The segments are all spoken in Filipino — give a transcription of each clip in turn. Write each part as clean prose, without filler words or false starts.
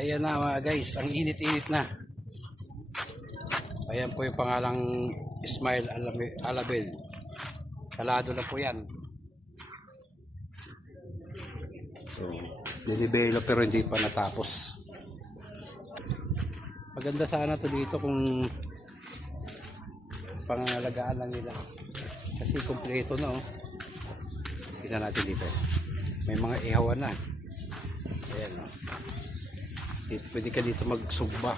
Ayan na mga guys, ang init-init na. Ayan po yung pangalang Ismail Alabel. Salado na po yan. So, dinibelo pero hindi pa natapos. Maganda sana to dito kung pangangalagaan lang nila. Kasi kompleto na oh. Tingnan natin dito. May mga ihawan na. Ayan oh. Pwede ka dito magsugba.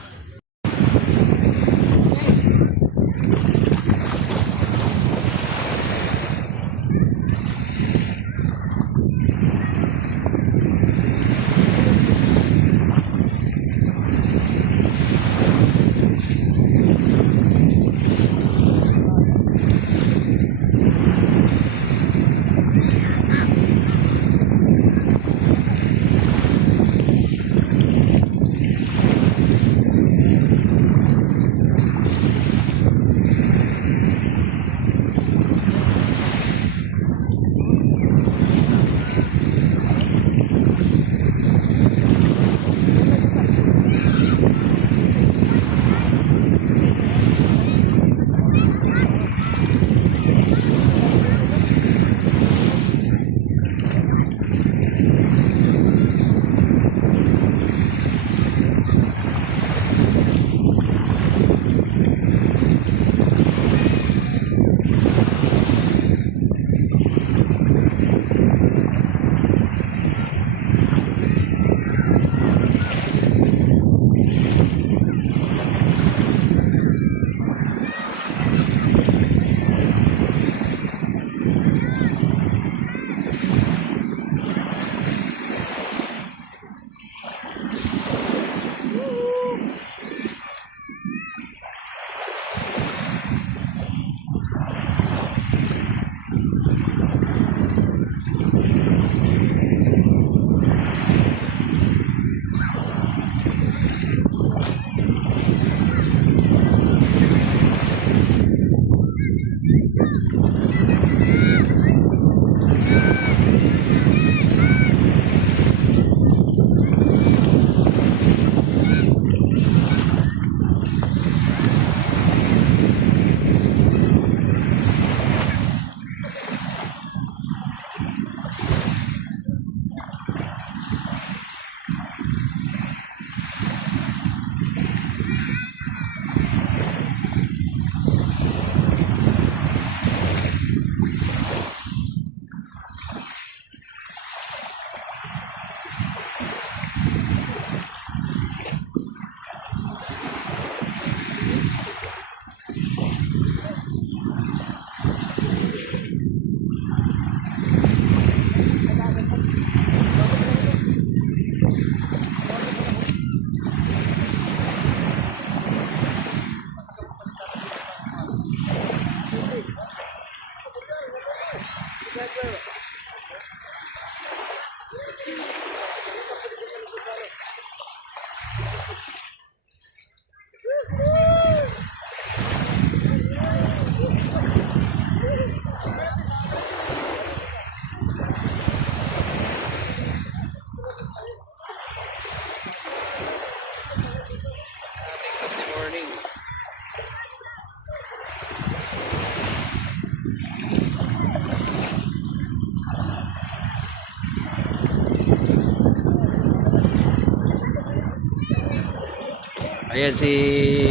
Ayan si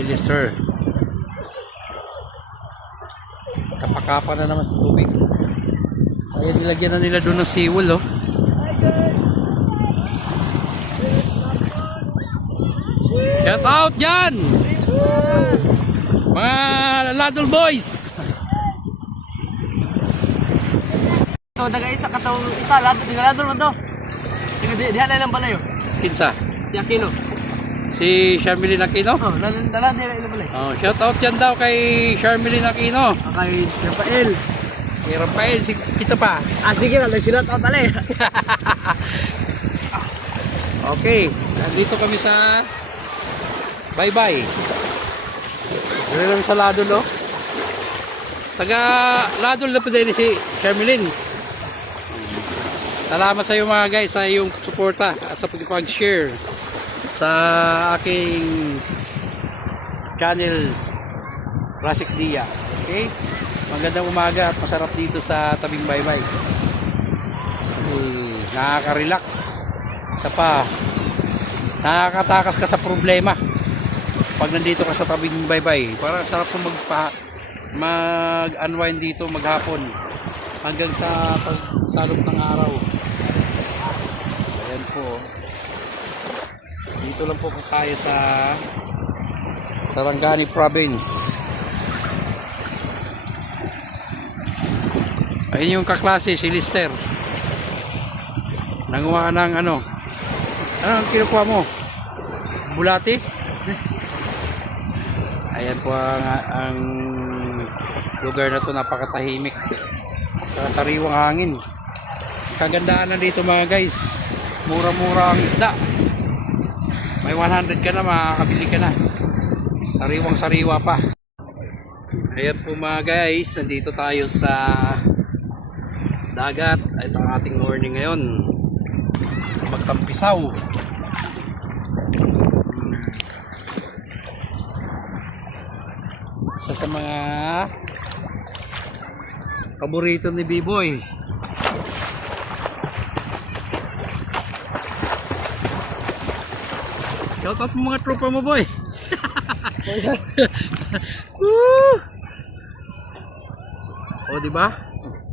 Lister. Kapakapa na naman sa tubig. Ayan, nilagyan na nila doon ng seawool oh. Shout out dyan mga Ladol Boys. So nagay isa katong isa Ladol mo to. Diha na lang balay oh. Kinsa? Si Aquino. Si Charmelyn Aquino? Oh, dala nila ilang balay. Oh, shout out dyan daw kay Charmelyn Aquino. Kay Rafael. Si Rafael, si kita pa. Sige na, nag-shout out balay. Okay, nandito kami sa Bye-bye. Dito lang sa Ladol oh. Taga Ladol na po din si Charmelyn. Salamat sa iyo mga guys sa iyong suporta at sa pag-share sa aking channel Rasik Dia. Okay? Magandang umaga at masarap dito sa tabing baybay. Nakaka-relax. Isa pa, nakakatakas ka sa problema pag nandito ka sa tabing baybay. Parang sarap kong mag-unwind dito maghapon hanggang sa pagsalop ng araw. Ayan po. Dito lang po tayo sa Sarangani Province. Ayun yung kaklase, si Lister. Nanguha ng ano ang kinukuha mo? Bulati? Ayan po ang lugar na to, napakatahimik. Sariwang hangin. Kagandaan na dito mga guys. Mura-mura ang isda. May 100 ka na, makakabili ka na. Sariwang sariwa pa. Ayan po mga guys, nandito tayo sa dagat. Ito ang ating morning ngayon. Magtampisaw. Isa sa mga paborito ni B-Boy. Shoutout mo mga tropa mo, boy. O, diba?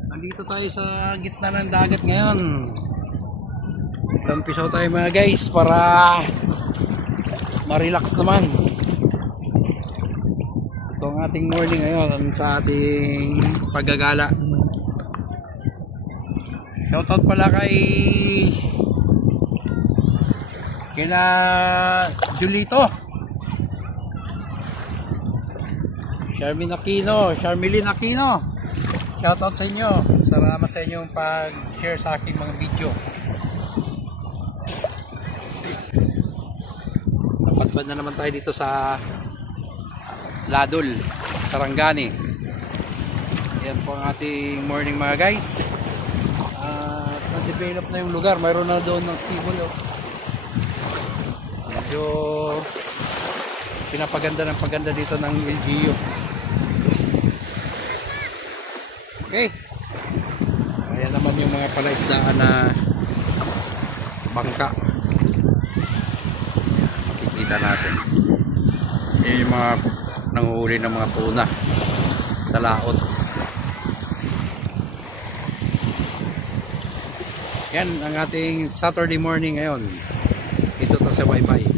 Andito tayo sa gitna ng dagat ngayon. Tampisaw tayo mga guys para ma-relax naman. Ito ang ating morning ngayon sa ating paggagala. Shoutout pala kila Julito, Charmelin Aquino. Shoutout sa inyo. Salamat sa inyong pag-share sa aking mga video. Napadpad na naman tayo dito sa Ladol, Sarangani. Yan po ang ating morning mga guys. At na-develop na yung lugar. Mayroon na doon ng stable. Medyo pinapaganda ng paganda dito ng LGU. Okay. Ayan naman yung mga palaisdaan na bangka. Makikita natin. Yan yung mga nanguhuli ng mga tuna sa laot. Yan ang ating Saturday morning ngayon. Ito ta sa Baybay.